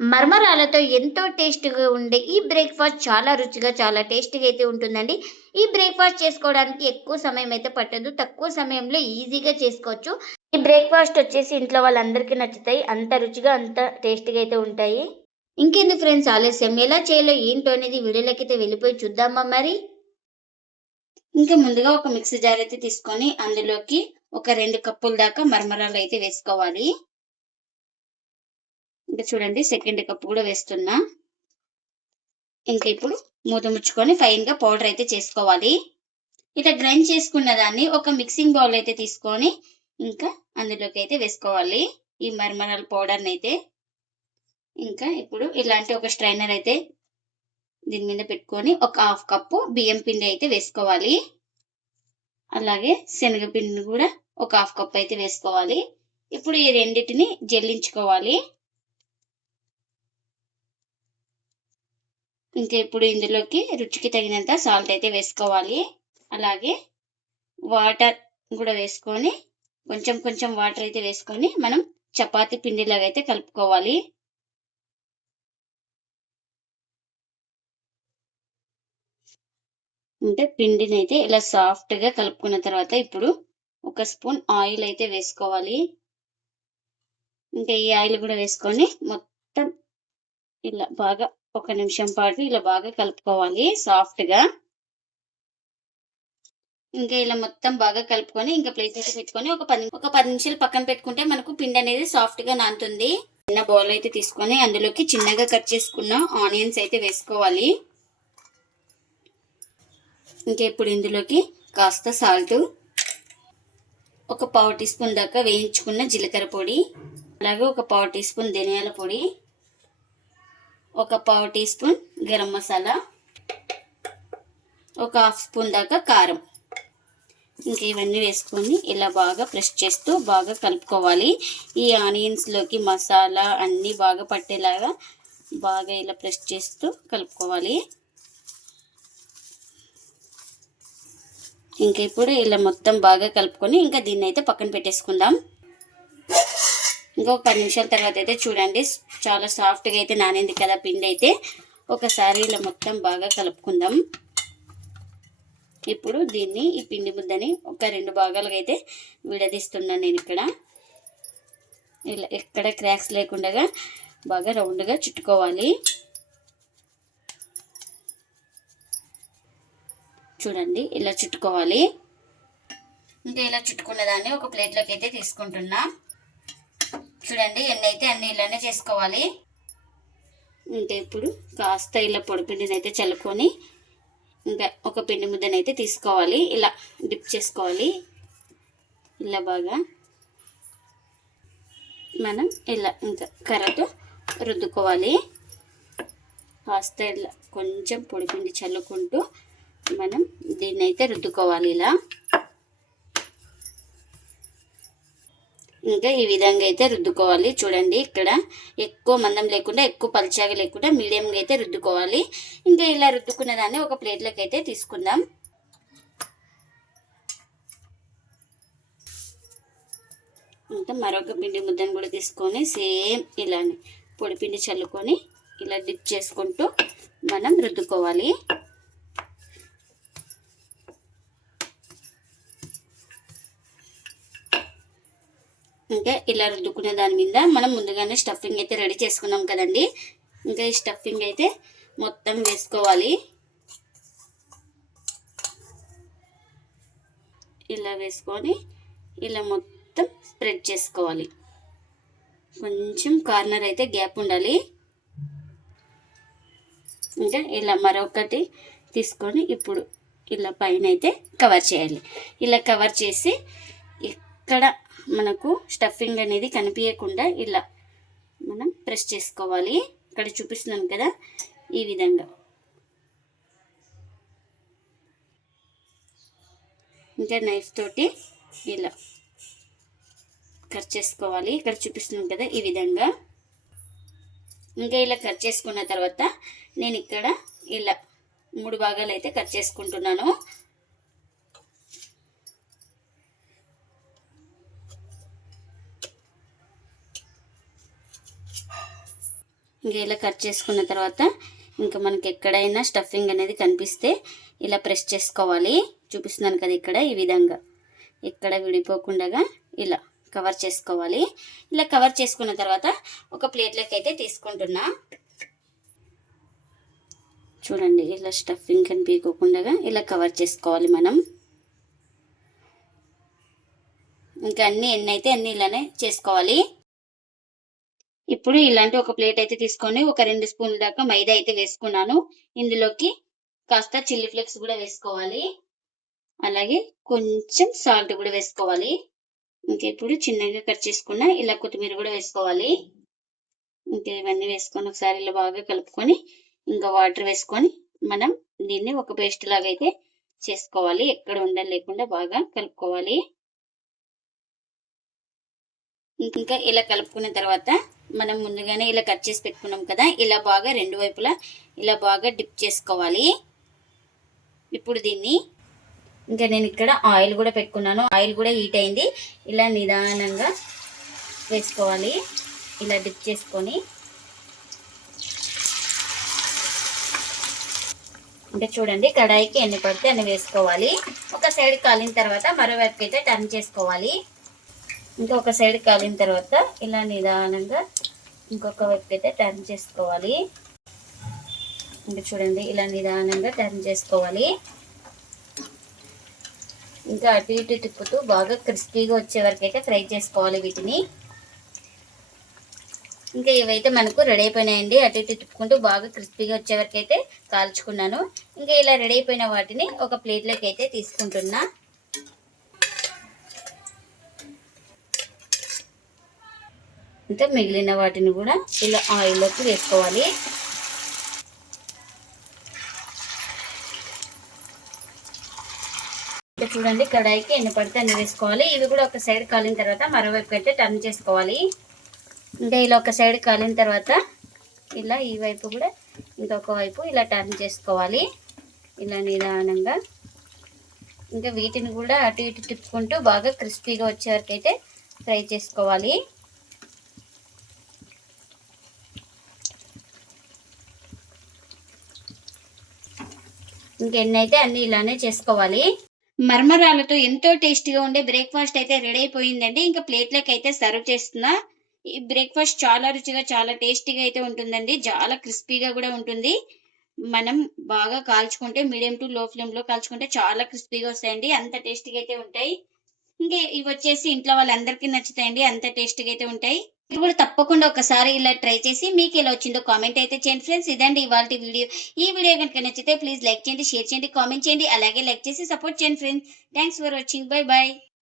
మరమరాలతో ఎంతో టేస్టీగా ఉండే ఈ బ్రేక్‌ఫాస్ట్ చాలా రుచిగా, చాలా టేస్టీగా అయితే ఉంటుందండి. ఈ బ్రేక్‌ఫాస్ట్ చేసుకోవడానికి ఎక్కువ సమయం అయితే పట్టదు. తక్కువ సమయంలో ఈజీగా చేసుకోవచ్చు. ఈ బ్రేక్‌ఫాస్ట్ వచ్చేసి ఇంట్లో వాళ్ళందరికీ నచ్చుతాయి. అంత రుచిగా, అంత టేస్టీగా అయితే ఉంటాయి. ఇంకెందుకు ఫ్రెండ్స్ ఆలస్యం, ఎలా చేయాలో ఏంటో అనేది వీడియోలోకైతే వెళ్ళిపోయి చూద్దామా మరి? ఇంకా ముందుగా ఒక మిక్సీ జార్ అయితే తీసుకొని అందులోకి ఒక 2 కప్పుల దాకా మరమరాలు అయితే వేసుకోవాలి. ఇంకా చూడండి సెకండ్ కప్ కూడా వేస్తున్నా. ఇంకా ఇప్పుడు మూత ముచ్చుకొని ఫైన్‌గా పౌడర్ అయితే చేసుకోవాలి. ఇట్లా గ్రైండ్ చేసుకున్న దాన్ని ఒక మిక్సింగ్ బౌల్ అయితే తీసుకొని ఇంకా అందులోకి అయితే వేసుకోవాలి ఈ మరమరాల పౌడర్‌నైతే. ఇంకా ఇప్పుడు ఇలాంటి ఒక స్ట్రైనర్ అయితే దీని మీద పెట్టుకొని ఒక హాఫ్ కప్పు బియ్యం పిండి అయితే వేసుకోవాలి. అలాగే శనగపిండిని కూడా ఒక హాఫ్ కప్ అయితే వేసుకోవాలి. ఇప్పుడు ఈ రెండిటిని జల్లించుకోవాలి. ఇంకా ఇప్పుడు ఇందులోకి రుచికి తగినంత సాల్ట్ అయితే వేసుకోవాలి. అలాగే వాటర్ కూడా వేసుకొని కొంచెం కొంచెం వాటర్ అయితే వేసుకొని మనం చపాతీ పిండిలాగా అయితే కలుపుకోవాలి. అంటే పిండిని అయితే ఇలా సాఫ్ట్‌గా కలుపుకున్న తర్వాత ఇప్పుడు ఒక స్పూన్ ఆయిల్ అయితే వేసుకోవాలి. ఇంకా ఈ ఆయిల్ కూడా వేసుకొని మొత్తం ఇలా బాగా ఒక నిమిషం పాటు ఇలా బాగా కలుపుకోవాలి సాఫ్ట్‌గా. ఇంకా ఇలా మొత్తం బాగా కలుపుకొని ఇంకా ప్లేట్ అయితే పెట్టుకొని ఒక 10 నిమిషాలు పక్కన పెట్టుకుంటే మనకు పిండి అనేది సాఫ్ట్‌గా నానుతుంది. చిన్న బౌల్ అయితే తీసుకొని అందులోకి చిన్నగా కట్ చేసుకున్న ఆనియన్స్ అయితే వేసుకోవాలి. ఇంకా ఇప్పుడు ఇందులోకి కాస్త సాల్ట్, ఒక పావు టీ స్పూన్ దాకా వేయించుకున్న జీలకర్ర పొడి, అలాగే ఒక పావు టీ స్పూన్ ధనియాల పొడి, ఒక పావు టీ స్పూన్ గరం మసాలా, ఒక హాఫ్ స్పూన్ దాకా కారం. ఇంకా ఇవన్నీ వేసుకొని ఇలా బాగా ప్రెస్ చేస్తూ బాగా కలుపుకోవాలి. ఈ ఆనియన్స్లోకి మసాలా అన్నీ బాగా పట్టేలాగా బాగా ఇలా ప్రెస్ చేస్తూ కలుపుకోవాలి. ఇంకా ఇప్పుడు ఇలా మొత్తం బాగా కలుపుకొని ఇంకా దీన్ని అయితే పక్కన పెట్టేసుకుందాం. ఇంకొక 10 నిమిషాల తర్వాత అయితే చూడండి చాలా సాఫ్ట్గా అయితే నానింది కదా పిండి అయితే. ఒకసారి ఇలా మొత్తం బాగా కలుపుకుందాం. ఇప్పుడు దీన్ని ఈ పిండి ముద్దని ఒక 2 భాగాలుగా అయితే విడదీస్తున్నాను నేను ఇక్కడ. ఇలా ఎక్కడ క్రాక్స్ లేకుండా బాగా రౌండ్గా చుట్టుకోవాలి. చూడండి ఇలా చుట్టుకోవాలి. ఇంకా ఇలా చుట్టుకున్న దాన్ని ఒక ప్లేట్లోకి అయితే తీసుకుంటున్నా. చూడండి ఎన్ని అయితే అన్ని ఇలానే చేసుకోవాలి. ఇంకా ఇప్పుడు కాస్త ఇలా పొడిపిండిని అయితే చల్లుకొని ఇంకా ఒక పిండి ముద్దనైతే అయితే తీసుకోవాలి. ఇలా డిప్ చేసుకోవాలి. ఇలా బాగా మనం ఇలా ఇంకా కర్రతో రుద్దుకోవాలి. కాస్త ఇలా కొంచెం పొడిపిండి చల్లుకుంటూ మనం దీన్ని అయితే రుద్దుకోవాలి ఇలా. ఇంకా ఈ విధంగా అయితే రుద్దుకోవాలి. చూడండి ఇక్కడ ఎక్కువ మందం లేకుండా ఎక్కువ పల్చాగా లేకుండా మీడియంగా అయితే రుద్దుకోవాలి. ఇంకా ఇలా రుద్దుకున్న దాన్ని ఒక ప్లేట్లోకి అయితే తీసుకుందాం. ఇంకా మరొక పిండి ముద్దను కూడా తీసుకొని సేమ్ ఇలానే పొడిపిండి చల్లుకొని ఇలా డిప్ చేసుకుంటూ మనం రుద్దుకోవాలి. ఇంకా ఇలా రుద్దుకునే దాని మీద మనం ముందుగానే స్టఫింగ్ అయితే రెడీ చేసుకున్నాం కదండి. ఇంకా ఈ స్టఫింగ్ అయితే మొత్తం వేసుకోవాలి. ఇలా వేసుకొని ఇలా మొత్తం స్ప్రెడ్ చేసుకోవాలి. కొంచెం కార్నర్ అయితే గ్యాప్ ఉండాలి. ఇంకా ఇలా మరొకటి తీసుకొని ఇప్పుడు ఇలా పైన అయితే కవర్ చేయాలి. ఇలా కవర్ చేసి ఇక్కడ మనకు స్టఫింగ్ అనేది కనిపించకుండా ఇలా మనం ప్రెస్ చేసుకోవాలి. ఇక్కడ చూపిస్తున్నాను కదా ఈ విధంగా. ఇంకా నైఫ్ తోటి ఇలా కట్ చేసుకోవాలి. ఇక్కడ చూపిస్తున్నాను కదా ఈ విధంగా. ఇంకా ఇలా కట్ చేసుకున్న తర్వాత నేను ఇక్కడ ఇలా 3 భాగాలు అయితే కట్ చేసుకుంటున్నాను. ఇంకా ఇలా కట్ చేసుకున్న తర్వాత ఇంకా మనకి ఎక్కడైనా స్టఫింగ్ అనేది కనిపిస్తే ఇలా ప్రెస్ చేసుకోవాలి. చూపిస్తున్నాను కదా ఇక్కడ ఈ విధంగా ఎక్కడ విడిపోకుండా ఇలా కవర్ చేసుకోవాలి. ఇలా కవర్ చేసుకున్న తర్వాత ఒక ప్లేట్లోకి అయితే తీసుకుంటున్నా. చూడండి ఇలా స్టఫింగ్ కనిపించకుండా ఇలా కవర్ చేసుకోవాలి మనం. ఇంకా ఎన్ని అయితే అన్ని ఇలానే చేసుకోవాలి. ఇప్పుడు ఇలాంటి ఒక ప్లేట్ అయితే తీసుకొని ఒక 2 స్పూన్ల దాకా మైదా అయితే వేసుకున్నాను. ఇందులోకి కాస్త చిల్లీ ఫ్లేక్స్ కూడా వేసుకోవాలి. అలాగే కొంచెం సాల్ట్ కూడా వేసుకోవాలి. ఇంకా ఇప్పుడు చిన్నగా కట్ చేసుకున్న ఇలా కొత్తిమీర కూడా వేసుకోవాలి. ఇంకా ఇవన్నీ వేసుకొని ఒకసారి ఇలా బాగా కలుపుకొని ఇంకా వాటర్ వేసుకొని మనం దీన్ని ఒక పేస్ట్ లాగా అయితే చేసుకోవాలి. ఎక్కడ ఉండలు లేకుండా బాగా కలుపుకోవాలి. ఇంకా ఇలా కలుపుకున్న తర్వాత మనం ముందుగానే ఇలా కట్ చేసి పెట్టుకున్నాం కదా, ఇలా బాగా 2 వైపులా ఇలా బాగా డిప్ చేసుకోవాలి. ఇప్పుడు దీన్ని ఇంకా నేను ఇక్కడ ఆయిల్ కూడా పెట్టుకున్నాను. ఆయిల్ కూడా హీట్ అయింది. ఇలా నిదానంగా వేసుకోవాలి. ఇలా డిప్ చేసుకొని అంటే చూడండి కడాయికి ఎన్ని పడితే అన్ని వేసుకోవాలి. ఒక సైడ్ కాలిన తర్వాత మరోవైపు అయితే టర్న్ చేసుకోవాలి. ఇంకా ఒక సైడ్ కాలిన తర్వాత ఇలా నిదానంగా ఇంకొక వైపు అయితే టర్న్ చేసుకోవాలి. ఇంకా చూడండి ఇలా నిదానంగా టర్న్ చేసుకోవాలి. ఇంకా అటు ఇటు తిప్పుతూ బాగా క్రిస్పీగా వచ్చే వరకు అయితే ఫ్రై చేసుకోవాలి వీటిని. ఇంకా ఇవైతే మనకు రెడీ అయిపోయినాయండి. అటు ఇటు తిప్పుకుంటూ బాగా క్రిస్పీగా వచ్చే వరకు అయితే కాల్చుకున్నాను. ఇంకా ఇలా రెడీ అయిపోయిన వాటిని ఒక ప్లేట్లోకి అయితే తీసుకుంటున్నా. ఇంకా మిగిలిన వాటిని కూడా ఇలా ఆయిల్లోకి వేసుకోవాలి. ఇంకా చూడండి కడాయికి ఎన్ని పడితే అన్ని వేసుకోవాలి. ఇవి కూడా ఒక సైడ్ కాలిన తర్వాత మరోవైపు అయితే టర్న్ చేసుకోవాలి. ఇంకా ఇలా ఒక సైడ్ కాలిన తర్వాత ఇలా ఈ వైపు కూడా ఇంకొక వైపు ఇలా టర్న్ చేసుకోవాలి. ఇలా నిదానంగా ఇంకా వీటిని కూడా అటు ఇటు తిప్పుకుంటూ బాగా క్రిస్పీగా వచ్చే వరకు అయితే ఫ్రై చేసుకోవాలి. ఇంకెన్నైతే అన్ని ఇలానే చేసుకోవాలి. మరమరాలతో ఎంతో టేస్టీగా ఉండే బ్రేక్ఫాస్ట్ అయితే రెడీ అయిపోయిందండి. ఇంకా ప్లేట్లోకి అయితే సర్వ్ చేస్తున్నా. ఈ బ్రేక్ఫాస్ట్ చాలా రుచిగా చాలా టేస్టీగా అయితే ఉంటుందండి. చాలా క్రిస్పీగా కూడా ఉంటుంది. మనం బాగా కాల్చుకుంటే మీడియం టు లో ఫ్లేమ్లో కాల్చుకుంటే చాలా క్రిస్పీగా వస్తాయండి. అంత టేస్టీగా అయితే ఉంటాయి. ఇంకా ఇవి వచ్చేసి ఇంట్లో వాళ్ళందరికీ నచ్చుతాయండి. అంత టేస్టీగా అయితే ఉంటాయి. మీరు కూడా తప్పకుండా ఒకసారి ఇలా ట్రై చేసి మీకు ఎలా వచ్చిందో కామెంట్ అయితే చేయండి ఫ్రెండ్స్. ఇదండి ఇవాల్టి వీడియో. ఈ వీడియో కనుక నచ్చితే ప్లీజ్ లైక్ చేయండి, షేర్ చేయండి, కామెంట్ చేయండి. అలాగే లైక్ చేసి సపోర్ట్ చేయండి friends. Thanks for watching. Bye bye.